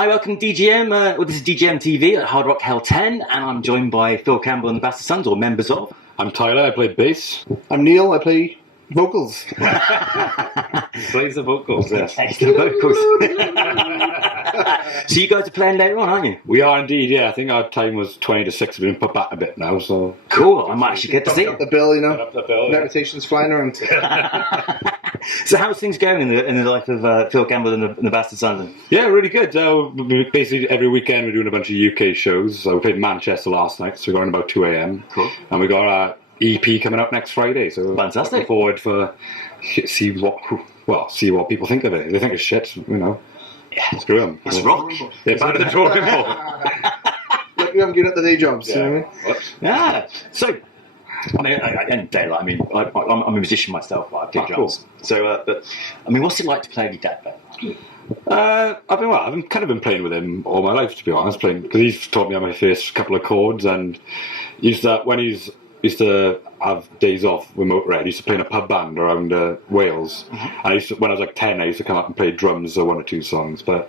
Hi, welcome DGM. This is DGM TV at Hard Rock Hell 10, and I'm joined by Phil Campbell and the Bastard Sons, or members of. I'm Tyler, I play bass. I'm Neil, I play vocals. He plays the vocals, yes. It's the vocals. So you guys are playing later on, aren't you? We are indeed, yeah. I think our time was 20 to 6. We've been put back a bit now, so... Cool, I might actually get to see Up it. the bill, you know. Up the bill, Reputation's flying around. So how's things going in the life of Phil Campbell and the Bastard Sons? Yeah, really good. Basically, every weekend we're doing a bunch of UK shows. So we played Manchester last night, so we're going about 2 a.m. Cool. And we got our EP coming up next Friday, so Fantastic. looking forward for see what people think of it. If they think it's shit, you know. Yeah, Screw them. it's rock. They're better than talking for. Look, we haven't given up the day jobs, you know what I mean? What? Yeah. So, I mean, at the end of the day, like, I mean, I'm a musician myself. Like, I play drums. Cool. So, but I mean, what's it like to play with your dad, Ben? I've kind of been playing with him all my life, to be honest. Because he's taught me my first couple of chords, and when he used to have days off with Motorhead, he used to play in a pub band around Wales. Mm-hmm. And when I was like 10, I used to come up and play drums or one or two songs. But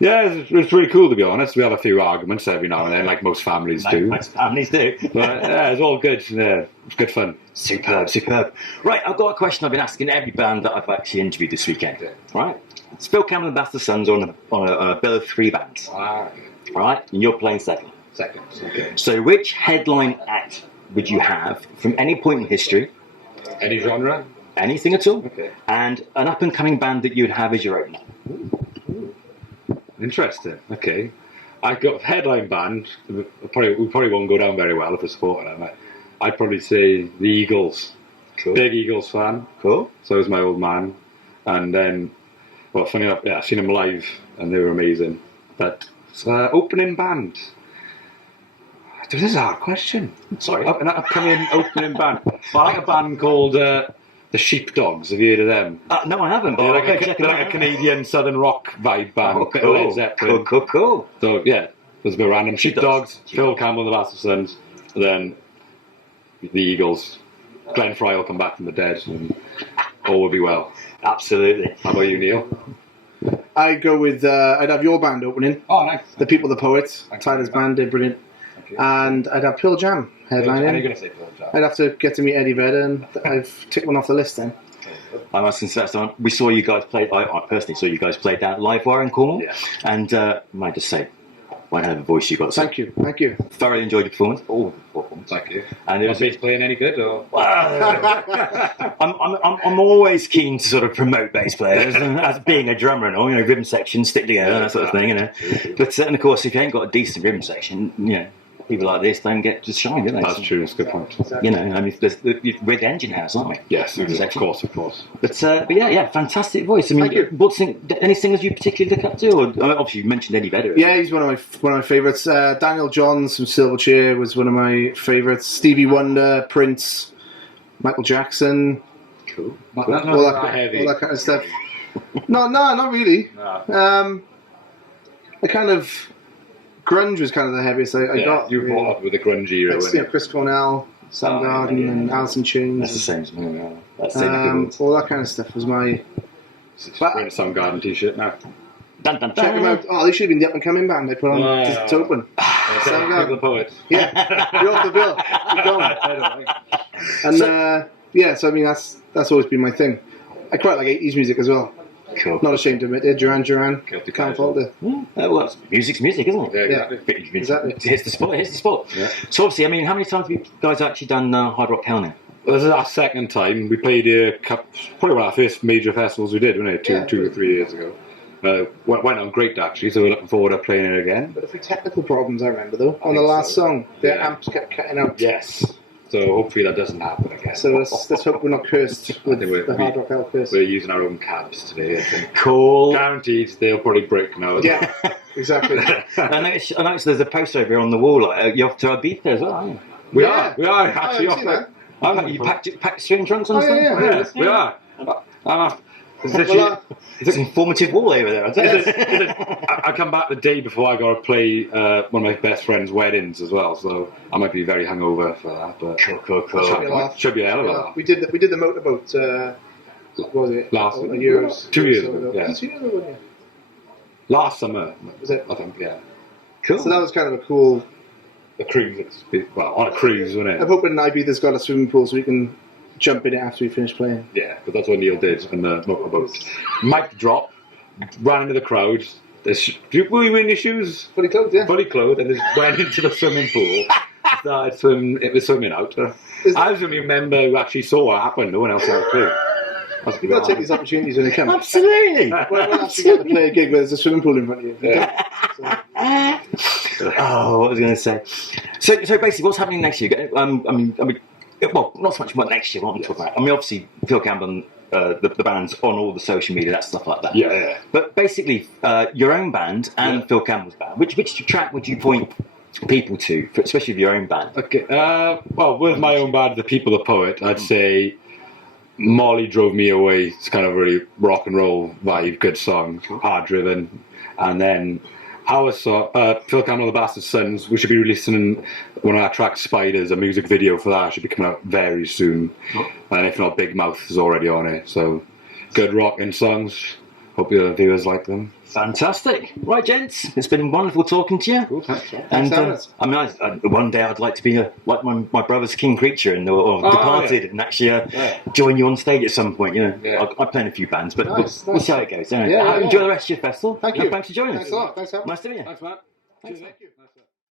yeah, it's really cool, to be honest. We have a few arguments every now and then, like most families do. Most families do. But yeah, it's all good. Yeah, it's good fun. Superb. Right, I've got a question I've been asking every band that I've actually interviewed this weekend. Right, it's Phil Campbell and the Bastard Sons on a bill of 3 bands. Right, and you're playing second. Second. Okay. So, which headline act would you have from any point in history? Any genre? Anything at all? Okay. And an up and coming band that you'd have as your opener. Interesting. Okay. I've got a headline band. We probably won't go down very well if we're supporting them. I'd probably say the Eagles. Cool. Big Eagles fan. Cool. So is my old man. And then, well, funny enough, yeah, I've seen them live and they were amazing. But opening band. This is a hard question. Sorry. An upcoming opening band. I like a band called the Sheepdogs. Have you heard of them? No, I haven't. They're But like a Canadian southern rock vibe band. Oh, cool. Led Zeppelin. Cool. So yeah, there's a bit random. Sheepdogs. Sheepdogs, Phil Campbell and the Bastard Sons, and then the Eagles. Glenn Fry will come back from the dead, and all will be well. Absolutely. How about you, Neil? I'd go with, I'd have your band opening. Oh, nice. The People, the Poets. Tyler's band, they're brilliant. Okay. And I'd have Pearl Jam headlining. Are you going to say Pearl Jam? I'd have to get to meet Eddie Vedder, and I've ticked one off the list then. I must confess, we saw you guys play. I personally saw you guys play down at Livewire in Cornwall, Yeah. and might I just say, what a voice you got. So Thank you. thoroughly enjoyed your performance. All the performance. Thank you. And it was, bass playing any good? Or? I'm always keen to sort of promote bass players, and as being a drummer and all, you know, rhythm sections stick together, that sort of thing, you know. But and of course, if you ain't got a decent rhythm section, you know, people like this don't get to shine, do they? That's true. It's a good point. You know, I mean, we're the Engine House, aren't we? Yes, Rhythm of section. course. But yeah, fantastic voice. I mean, any singers you particularly look up to? Or obviously, you mentioned Eddie Vedder. Yeah, he's one of my favourites. Daniel Johns from Silverchair was one of my favourites. Stevie Wonder, Prince, Michael Jackson. Cool. All that kind of stuff. No, not really. No. I kind of... Grunge was kind of the heaviest I got. You were brought up with the grunge era, Like, weren't you? Chris Cornell, Soundgarden, and Alice in Chains. That's the same as me. Yeah. That's the same. All that kind of stuff was my... Wearing a Soundgarden t-shirt now. Dun, dun, dun. Check them out. Oh, they should have been the up-and-coming band they put on just to open. People the Poets. Yeah, you're off the bill. Keep going. And yeah, so I mean, that's always been my thing. I quite like 80s music as well. Cool. Not ashamed to admit it. Duran Duran. Can't fault it. Well, music's music, isn't it? Yeah, exactly. Exactly. Here's the spot. Yeah. So obviously, I mean, how many times have you guys actually done Hard Rock Hell now? Well, this is our second time. We played probably one of our first major festivals we did, wasn't it? Two or 3 years ago. Went on great actually, so we're looking forward to playing it again. But a few technical problems, I remember though. On the last song, the amps kept cutting out. Yes. So hopefully that doesn't happen again. So let's hope we're not cursed with the Hard Rock Hell curse. We're using our own cabs today, I think. Cool. Guaranteed they'll probably break now. Yeah, exactly. I noticed there's a poster over here on the wall. Like, you're off to Ibiza as well, aren't you? We are actually off that. You packed string trunks on yeah. We are. It's an informative wall over there. I come back the day before I got to play one of my best friend's weddings as well, so I might be very hungover for that. But Cool. Should be a hell of a laugh. We did the motorboat. What was it? Last 2 2 years ago. Yeah. 2 years ago, yeah. last summer. Was it? I think, yeah. Cool. So that was kind of a cool. A cruise. Well, on a cruise, wasn't it? I'm hoping Ibiza's got a swimming pool so we can jump in it after we finish playing. Yeah, but that's what Neil did in the motorboat. Mic drop, ran into the crowd. Were you in your shoes? Fully clothed, yeah. Fully clothed, and just went into the swimming pool. Started swimming. It was swimming out. I was the only member who actually saw what happened. No one else had a clue. You've got to take these opportunities when they come. Absolutely. We'll actually get to play a gig where there's a swimming pool in front of you. Yeah. Oh, what was I going to say? So basically, what's happening next year? I mean, well, not so much about next year. What I'm talking about. I mean, obviously, Phil Campbell, the band's on all the social media, that stuff like that. Yeah. But basically, your own band and Phil Campbell's band. Which track would you point people to, especially with your own band? Okay. Well, with my own band, The People, the Poet, I'd say Molly Drove Me Away. It's kind of a really rock and roll vibe, good song, hard driven. And then our song, Phil Campbell, The Bastard Sons, we should be releasing one of our tracks, Spiders, a music video for that should be coming out very soon. And if not, Big Mouth is already on it. So good rocking songs. Hope your viewers like them. Fantastic. Right, gents, it's been wonderful talking to you. Cool, thanks. And I mean, one day I'd like to be like my brother's King Creature or Departed and actually join you on stage at some point. You know, I'll play in a few bands, but we'll see how it goes. Enjoy the rest of your festival. Thank you. Thanks for joining us. Thanks a lot. Thanks for having me. Nice to meet you. Thanks, Matt. Thank you.